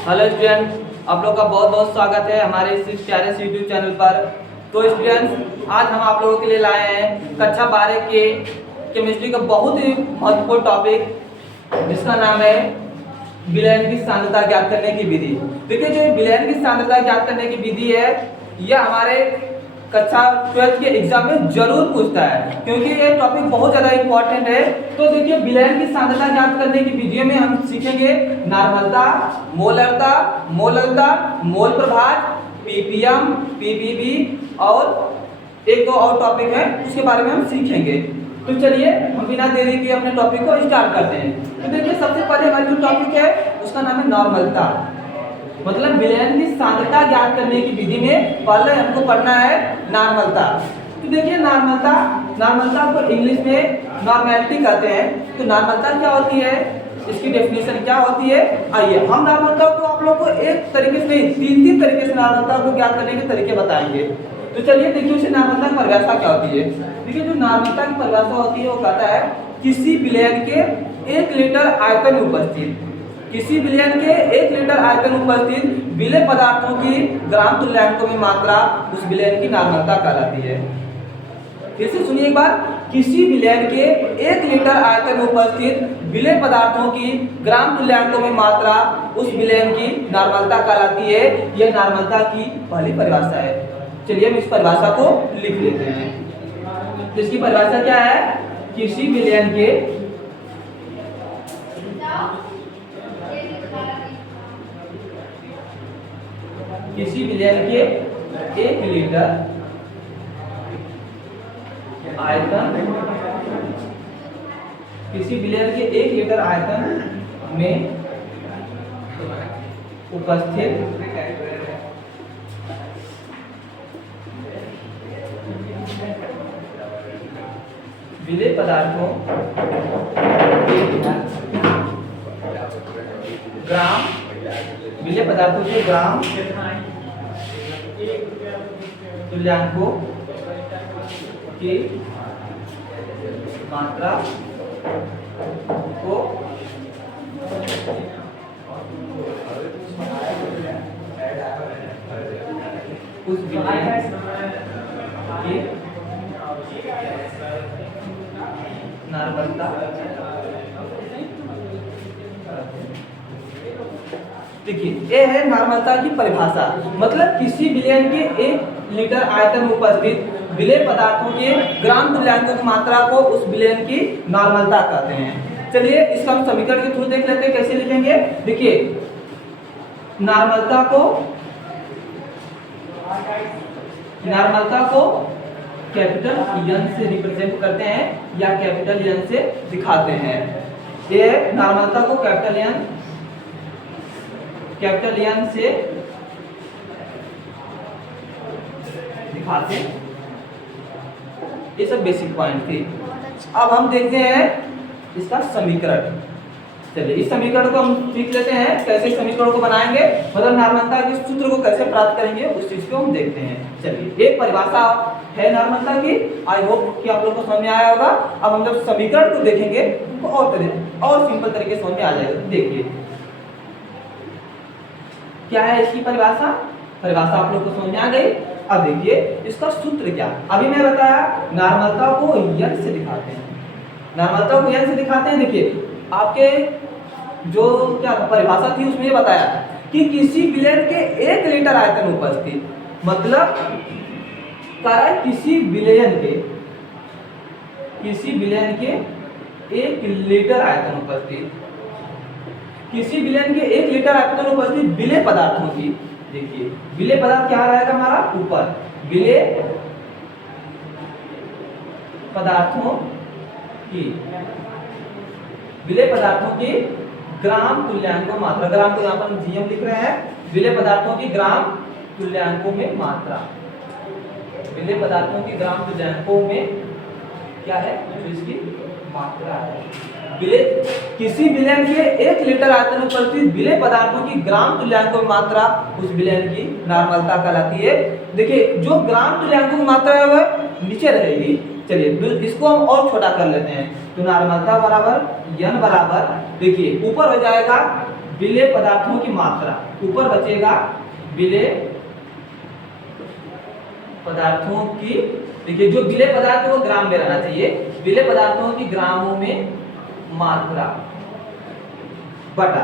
Hello students, आप लोग का बहुत बहुत स्वागत है हमारे इस प्यारे से यूट्यूब चैनल पर। तो स्टूडेंट्स, आज हम आप लोगों के लिए लाए हैं कक्षा 12 के केमिस्ट्री का बहुत ही महत्वपूर्ण टॉपिक, जिसका नाम है विलयन की सांद्रता ज्ञात करने की विधि। देखिए, जो विलयन की सांद्रता ज्ञात करने की विधि है, यह हमारे कक्षा 12 के एग्जाम में जरूर पूछता है, क्योंकि ये टॉपिक बहुत ज्यादा इंपॉर्टेंट है। तो देखिए, विलयन की सांद्रता ज्ञात करने की विधियों में हम सीखेंगे नॉर्मलता, मोलरता, मोललता, मोल प्रभाव, पीपीएम, पीपीबी और एक दो और टॉपिक है, उसके बारे में हम सीखेंगे। तो चलिए हम बिना देरी के अपने टॉपिक को स्टार्ट करते हैं। तो देखिए, सबसे पहले हमारी जो टॉपिक है उसका नाम है नॉर्मलता, मतलब विलयन की सांद्रता ज्ञात करने की विधि में पहले हमको पढ़ना है नॉर्मलता। तो देखिए, नॉर्मलता को इंग्लिश में नॉर्मेलिटी कहते हैं। तो नॉर्मलता क्या होती है, इसकी डेफिनेशन क्या होती है, आइए हम नॉर्मलता को आप लोग को एक तरीके से नहीं, तीन तरीके से नॉर्मलता को ज्ञात करने के तरीके बताएंगे। तो चलिए देखिए, उसे नॉर्मलता की परिभाषा क्या होती है। देखिए, जो नॉर्मलता की परिभाषा होती है वो कहता है किसी विलयन के 1 लीटर आयतन में उपस्थित, किसी विलयन के 1 लीटर आयतन उपस्थित विलेय पदार्थों की ग्राम तुल्यांकों में मात्रा उस विलयन की नॉर्मलता कहलाती है। फिर से सुनिए एक बार, किसी विलयन के 1 लीटर आयतन में उपस्थित विलेय पदार्थों की ग्राम तुल्यांकों में मात्रा उस विलयन की नॉर्मलता कहलाती है। यह नॉर्मलता की पहली परिभाषा है। चलिए हम इस परिभाषा को लिख लेते हैं। तो इसकी परिभाषा क्या है, किसी विलयन के के 1 लीटर आयतन, किसी विलयन के 1 लीटर आयतन में उपस्थित विलेय पदार्थों ग्राम, विलेय पदार्थों के ग्राम तुल्यांकों की मात्रा को उस विलयन की नॉर्मलता। देखिए, ये है नॉर्मलता की परिभाषा, मतलब किसी विलयन के 1 लीटर आयतन में उपस्थित विलेय पदार्थों के ग्राम तुल्यांकों की मात्रा को उस विलयन की नॉर्मलता कहते हैं। चलिए इसका हम समीकरण के थ्रू देख लेते हैं कैसे लिखेंगे। देखिए, नॉर्मलता को कैपिटल एन से रिप्रेजेंट करते हैं या कैपिटल एन से दिखाते हैं। ये नॉर्मलता को कैपिटल एन से दिखाते हैं। ये सब बेसिक पॉइंट थे। अब हम देखते हैं इसका समीकरण। चलिए इस समीकरण को हम सीख लेते हैं, कैसे समीकरण को बनाएंगे, मतलब नॉर्मलता के सूत्र को कैसे प्राप्त करेंगे, उस चीज को हम देखते हैं। चलिए, एक परिभाषा है नॉर्मलता की, आई होप कि आप लोग को समझ में आया होगा। अब हम जब समीकरण को देखेंगे तो और सिंपल तरीके से समझ में आ जाएगा। देखिए क्या है इसकी परिभाषा आप लोग को समझ में आ गई। अब देखिए इसका सूत्र क्या, अभी मैं बताया नॉर्मलता को एन से दिखाते हैं, नॉर्मलता को एन से दिखाते हैं। देखिए आपके जो क्या परिभाषा थी उसमें ये बताया कि किसी विलयन के 1 लीटर आयतन उपस्थित, मतलब किसी विलयन के 1 लीटर आयतन उपस्थित, किसी विलयन के 1 लीटर आयतन उपस्थित विलेय पदार्थों की, देखिए विलेय पदार्थ क्या रहेगा हमारा ऊपर, विलेय पदार्थों की ग्राम तुल्यांकों मात्रा, ग्राम को यहाँ पर जीएम लिख रहे हैं, विलेय पदार्थों की ग्राम तुल्यांकों में मात्रा, विलेय पदार्थों की ग्राम तुल्यांकों में क्या है, जो इसकी मात्रा है। किसी विलयन के 1 लीटर आयतन उपस्थित विलेय पदार्थों की ग्राम तुल्यांकों में मात्रा उस विलयन की नॉर्मलता कहलाती है। देखिए जो ग्राम तुल्यांकों की मात्रा है वह नीचे रहेगी। चलिए इसको हम और छोटा कर लेते हैं, तो नॉर्मलता बराबर n बराबर, देखिए ऊपर हो जाएगा विलेय पदार्थों की मात्रा, ऊपर बचेगा विलेय पदार्थों की, देखिए जो विलेय पदार्थ है वो ग्राम में रहना चाहिए, विलेय पदार्थों की ग्रामों में मात्रा बटा,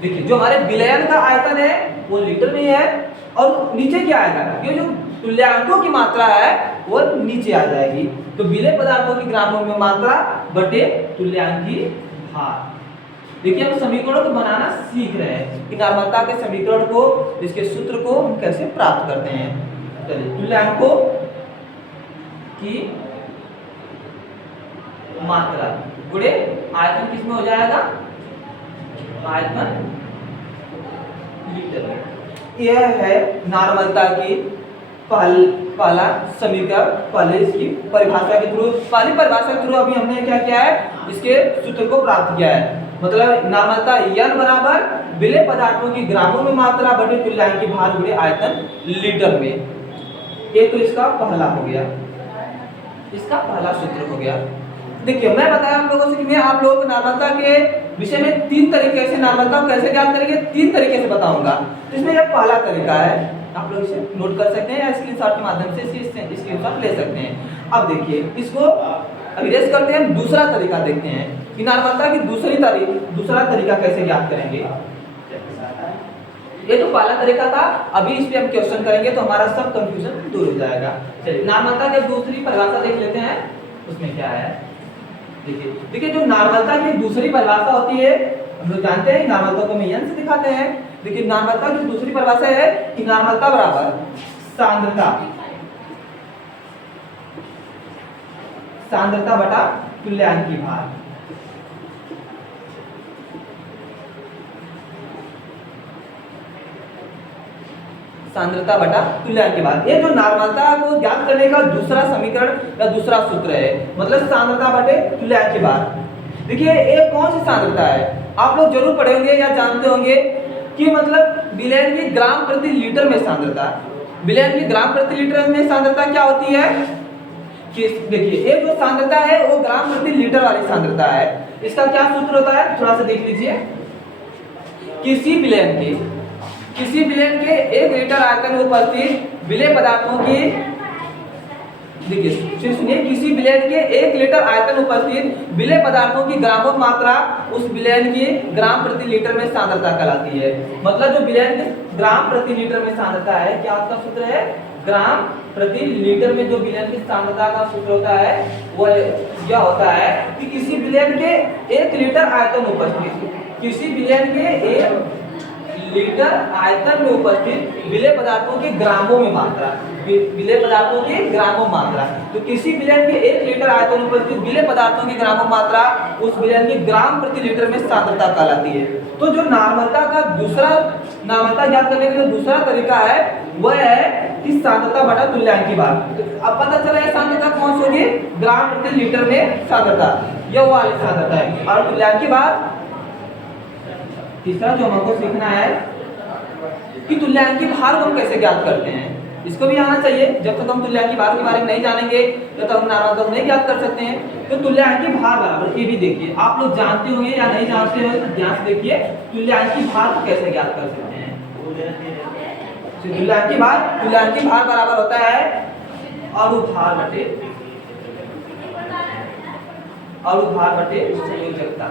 देखिए जो हमारे विलयन का आयतन है वो लीटर में है, और नीचे क्या आएगा, ये जो तुल्यांकों की मात्रा है वो नीचे आ जाएगी। तो विलेय पदार्थों की ग्रामों में मात्रा बटे तुल्यांकी भार। देखिए हम समीकरणों को बनाना सीख रहे हैं कि नॉर्मलता के समीकरण को, इसके सूत्र को हम कैसे प्राप्त करते हैं। चलिए, तुल्यांकों की मात्रा गुणे आयतन किसमें हो जाएगा, आयतन लीटर में। यह है नॉर्मलता की पहला समीकरण, पहले इसकी परिभाषा के थ्रू, पहली परिभाषा के थ्रू अभी हमने क्या किया है, इसके सूत्र को प्राप्त किया है। मतलब नॉर्मलता n बराबर विलेय पदार्थों की ग्रामों में मात्रा बटे तुल्यांकी भार गुणे आयतन लीटर में। ये तो इसका पहला हो गया, इसका पहला सूत्र हो गया। देखिए मैं बताया आप लोगों से कि मैं आप लोगों को नॉर्मलता के विषय में 3 तरीके से नॉर्मलता को कैसे ज्ञात करेंगे, 3 तरीके से बताऊंगा। तो इसमें यह पहला तरीका है, आप लोग इसे नोट कर सकते हैं या स्क्रीनशॉट के माध्यम से इसकी स्क्रीनशॉट ले सकते हैं। अब देखिए इसको अभिरेस करते हैं, दूसरा तरीका देखते हैं कि नॉर्मलता की दूसरा तरीका कैसे ज्ञात करेंगे। ये तो पहला तरीका था, अभी इस पे हम क्वेश्चन करेंगे तो हमारा सब कंफ्यूजन दूर हो जाएगा। चलिए नॉर्मलता की दूसरी परिभाषा देख लेते हैं, उसमें क्या है। देखिए जो नॉर्मलता की दूसरी परिभाषा होती है, हम लोग जानते हैं नॉर्मलता को हम n से दिखाते हैं। देखिए नॉर्मलता की दूसरी परिभाषा है कि नॉर्मलता बराबर सांद्रता बटा तुल्यांकी भार। सांद्रता बटा तुल्यांकी भार, ये जो नॉर्मलता को ज्ञात करने का दूसरा समीकरण या दूसरा सूत्र है, मतलब सांद्रता बटे तुल्यांकी भार। देखिए ये कौन सी सांद्रता है, आप लोग जरूर पढ़े होंगे या जानते होंगे कि मतलब विलयन की ग्राम प्रति लीटर में सांद्रता, विलयन की ग्राम प्रति लीटर में सांद्रता क्या होती है कि देखिए ये जो सांद्रता है वो ग्राम प्रति लीटर वाली सांद्रता है। इसका क्या सूत्र होता है, थोड़ा सा देख लीजिए। किसी विलयन के 1 लीटर आयतन में उपस्थित विलेय पदार्थों की, देखिए सुनिए, किसी विलयन के 1 लीटर आयतन उपस्थित विलेय पदार्थों की ग्रामों मात्रा उस विलयन की ग्राम प्रति लीटर में सांद्रता कहलाती है। मतलब जो विलयन की ग्राम प्रति लीटर में सांद्रता है, क्या उसका सूत्र है, ग्राम प्रति लीटर में जो विलयन की सांद्रता का सूत्र होता है वो यह होता है कि किसी विलयन के 1 लीटर आयतन उपस्थित, किसी विलयन के 1 लीटर आयतन में उपस्थित विलेय पदार्थों के ग्रामों में मात्रा, विलेय पदार्थों के ग्रामों मात्रा, तो किसी विलयन के 1 लीटर आयतन में उपस्थित विलेय पदार्थों की ग्रामों मात्रा उस विलयन की ग्राम प्रति लीटर में सांद्रता कहलाती है। तो जो नॉर्मलता ज्ञात करने का जो दूसरा तरीका है वह है कि सांद्रता बटा तुल्यांकी भार। अब पता चला है सांद्रता कौन सी होगी, ग्राम प्रति लीटर में सांद्रता, यह वो वाली सांद्रता है। और तुल्यांकी भार तीसरा जो हमको सीखना है कि तुल्यांकी भार को हम कैसे ज्ञात करते हैं, इसको भी आना चाहिए। जब तक हम तुल्यांकी भार के बारे में नहीं जानेंगे तब तक हम नॉर्मलता को नहीं ज्ञात कर सकते हैं। तो तुल्यांकी भार बराबर, ये भी देखिए आप लोग जानते होंगे या नहीं जानते हो तो ध्यान से देखिए, तुल्यांकी भार को कैसे ज्ञात कर सकते हैं। तुल्यांकी भार बराबर होता है अनुभार बटे संयोजकता।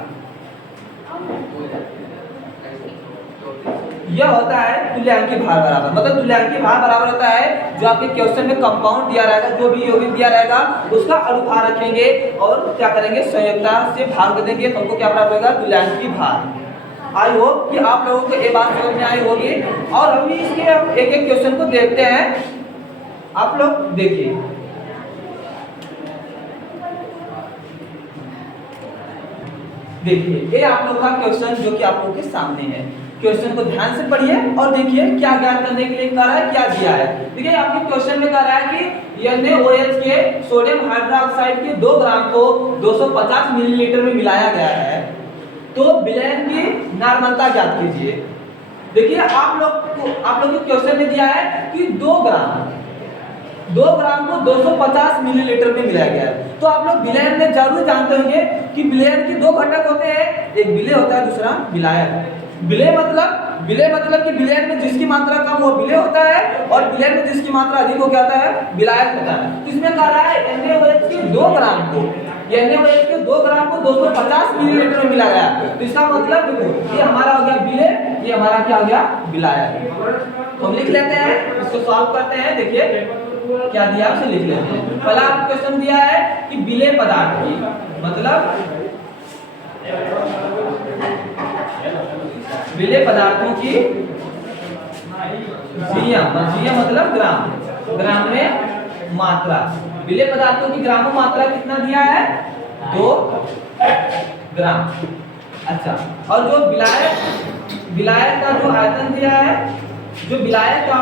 यह होता है तुल्यांकी भार बराबर, मतलब तुल्यांकी भार बराबर होता है जो आपके क्वेश्चन में कंपाउंड दिया रहेगा, जो भी यौगिक दिया रहेगा उसका अनुभार रखेंगे और क्या करेंगे, संयोजकता से भाग कर देंगे, तो हमको क्या प्राप्त होगा, तुल्यांकी भार। आई होप कि आप लोगों को ये बात समझ में आई होगी। और अभी इसके एक एक क्वेश्चन को देखते हैं, आप लोग देखिए। देखिए ये आप लोग का क्वेश्चन जो कि आप लोग के सामने है, क्वेश्चन को ध्यान से पढ़िए और देखिए क्या ज्ञात करने के लिए कह रहा है, क्या दिया है। देखिए आपके क्वेश्चन में कह रहा है कि NaOH के सोडियम हाइड्रोक्साइड के 2 ग्राम को 250 मिलीलीटर में मिलाया गया है, तो विलयन की नॉर्मलता ज्ञात कीजिए। देखिए आप लोग के क्वेश्चन में दिया है कि 2 ग्राम को 250 मिलीलीटर में मिलाया गया है। तो आप लोग विलयन में जरूर जानते होंगे कि विलयन के 2 घटक होते हैं, एक विलेय होता है, दूसरा विलायक। विलय मतलब कि विलयन में जिसकी मात्रा कम वो विलय होता है और विलयन में जिसकी मात्रा अधिक हो क्या होता है, विलायक होता है। तो इसमें कह रहा है NaOH के 2 ग्राम को, NaOH के 2 ग्राम को 250 मिलीलीटर में मिला गया। तो इसका मतलब देखो ये हमारा हो गया विलय, ये हमारा क्या हो गया, विलायक। तो हम लिख लेते हैं, इसको सॉल्व करते हैं। देखिए क्या दिया उसे लिख लेते हैं। पहला क्वेश्चन दिया है कि विलय पदार्थ की मतलब विलय पदार्थों की GM मतलब ग्राम में मात्रा। विलय पदार्थों की ग्रामों मात्रा कितना दिया है, 2 ग्राम। अच्छा, और जो विलायक का जो आयतन दिया है, जो विलायक का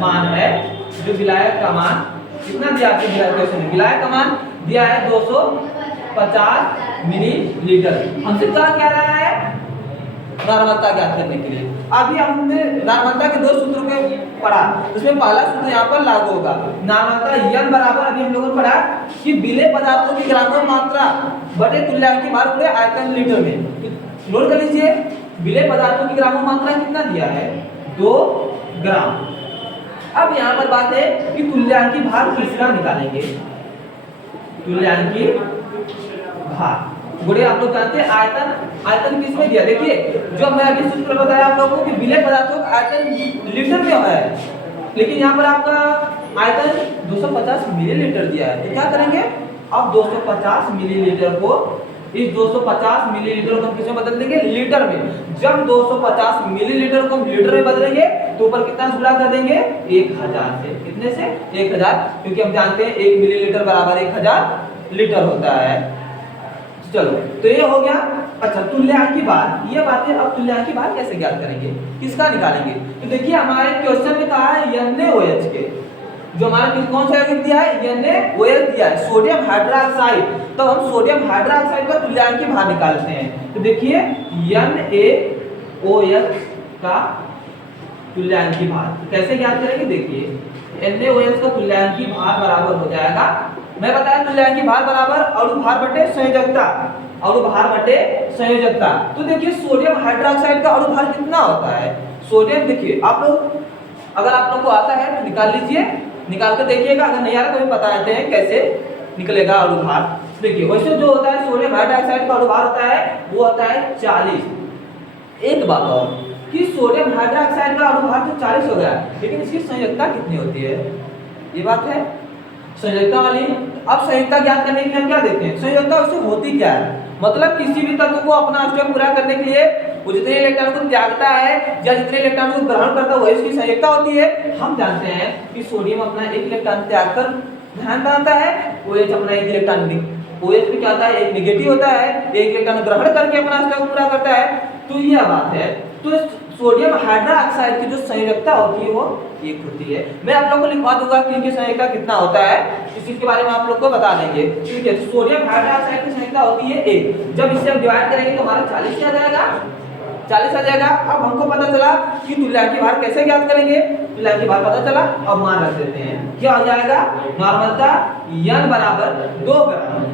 मान है, जो विलायक का मान कितना दिया आपके विलायक का मान दिया है 250 मिलीलीटर। हमसे क्या रहा है, नार्मलता ज्ञात करने के लिए। अभी हमने नार्मलता के 2 सूत्रों पे पढ़ा, उसमें पहला सूत्र यहाँ पर लागू होगा। नार्मलता n बराबर अभी हम लोगों ने पढ़ा कि विलय पदार्थों की ग्रामों मात्रा बटे तुल्यांकी भार गुणे आयतन लीटर में। नोट कर लीजिए, विलय पदार्थों की ग्रामों मात्रा कितना दिया है, 2 ग्राम। अब यहाँ पर बात है कि तुल्यांकी भार किसका निकालेंगे, तुल्यांकी भार गुणे आप लोग जानते हैं आयतन किसमें दिया। देखिए जो मैं अभी सूत्र बताया आप लोगों को कि विलय पदार्थों का आयतन लीटर में है, लेकिन यहाँ पर आपका आयतन 250 मिलीलीटर दिया है। तो क्या करेंगे, अब 250 मिलीलीटर को, इस 250 मिलीलीटर को हम किसमें बदल देंगे, लीटर में। जब 250 मिलीलीटर को हम लीटर में बदलेंगे तो ऊपर कितना गुणा कर देंगे, 1000 से। कितने से, 1000, क्योंकि हम जानते हैं 1 मिलीलीटर बराबर 1000 लीटर होता है। चलो तो ये हो गया। अच्छा, तुल्यांकी भार, ये बातें अब तुल्यांकी भार कैसे ज्ञात करेंगे, किसका निकालेंगे। तो देखिए हमारे क्वेश्चन में कहा है NaOH के, जो हमारा कौन सा यौगिक दिया है, NaOH दिया है, सोडियम हाइड्रोक्साइड। तो हम सोडियम हाइड्रोक्साइड का तुल्यांकी भार निकालते हैं। तो देखिए NaOH का तुल्यांकी भार कैसे ज्ञात करेंगे। देखिए NaOH का तुल्यांकी भार बराबर हो जाएगा, मैं बताया तुल्यांकी भार बराबर अणु भार बटे संयोजकता, अणु भार बटे संयोजकता। तो देखिए सोडियम हाइड्रोक्साइड का अणु भार कितना होता है, सोडियम, देखिए आप लोग अगर आप लोग को आता है तो निकाल लीजिए, निकाल कर देखिएगा, अगर नहीं आ रहा तो हम बताते हैं कैसे निकलेगा अणु भार। देखिए वैसे जो होता है सोडियम हाइड्रोक्साइड का अणु भार होता है वो होता है 40। एक बात और कि सोडियम हाइड्रोक्साइड का अणु भार तो 40 हो गया, लेकिन इसकी संयोजकता कितनी होती है, ये बात है संयोजकता वाली। अब संयोजकता ज्ञात करने के लिए हम क्या देखते हैं, संयोजकता उससे होती क्या है, मतलब किसी भी तत्व को अपना स्टेप पूरा करने के लिए वो जितने इलेक्ट्रॉन को त्यागता है या जितने इलेक्ट्रॉन को ग्रहण करता है वही इसकी संयोजकता होती है। हम जानते हैं कि सोडियम अपना 1 इलेक्ट्रॉन त्याग कर ध्यान बनाता है, OH अपना 1 इलेक्ट्रॉन, OH में क्या होता है, 1 नेगेटिव होता है, 1 इलेक्ट्रॉन ग्रहण करके अपना स्टेप पूरा करता है। तो यह बात है। तो सोडियम हाइड्रोक्साइड की जो संयोजकता होती है वो 1 होती है। मैं आप लोग को लिखवा दूंगा कि इनकी संयोजकता कितना होता है, इस चीज के बारे में आप लोग को बता देंगे, ठीक है। सोडियम हाइड्रोक्साइड की संयोजकता होती है 1। जब इसे हम डिवाइड करेंगे तो हमारा 40 आ जाएगा, 40 आ जाएगा। अब हमको पता चला कि तुल्यांकी भार कैसे ज्ञात करेंगे, तुल्यांकी भार पता चला, अब मान रख देते हैं। क्या हो जाएगा, नॉर्मलता n बराबर 2 ग्राम।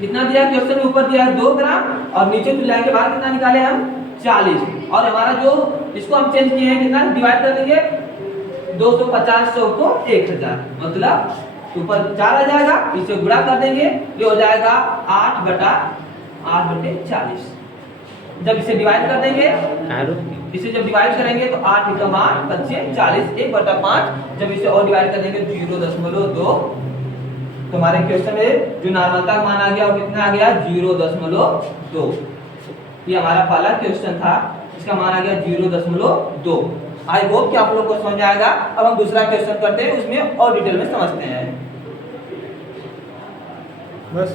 कितना दिया क्वेश्चन में, ऊपर दिया है 2 ग्राम और नीचे तुल्यांकी भार कितना निकाले हम, 40। और हमारा जो इसको हम चेंज किए हैं कितना, डिवाइड कर देंगे 250 को 1000, मतलब ऊपर 4 आ जाएगा, इसे गुणा कर देंगे, ये हो जाएगा 8/40। जब इसे डिवाइड कर देंगे, इसे जब डिवाइड करेंगे तो 8 × 8 25 40, 1/5। जब इसे और डिवाइड कर देंगे 0.2, तो हमारे क्वेश्चन में जो नॉर्मलता का मान आ गया वो कितना आ गया, 0.2। ये हमारा पहला क्वेश्चन था, इसका मान आ गया 0.2। आई होप कि आप लोग को समझ आएगा। अब हम दूसरा क्वेश्चन करते हैं, उसमें और डिटेल में समझते हैं बस।